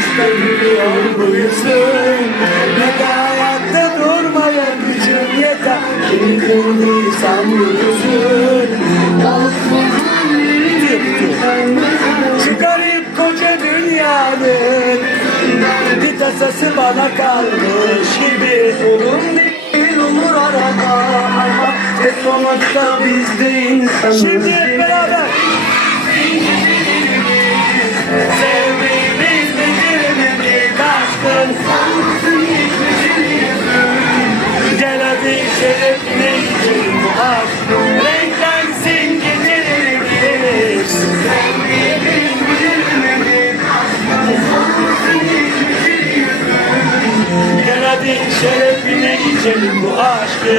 kastediliyor bu yüzün Neden hayatta durmaya gücüm yeter Kim kırdıysam bu yüzün Çıkarıp koca dünyanın Bir tasası bana kalmış gibi Sorun değil olur arada ama Ve sonuçta biz de insanız Şimdi Gel hadi şerefine gidelim aşk Renklensin gecelerimiz Gel hadi şerefine geçelim bu aşkı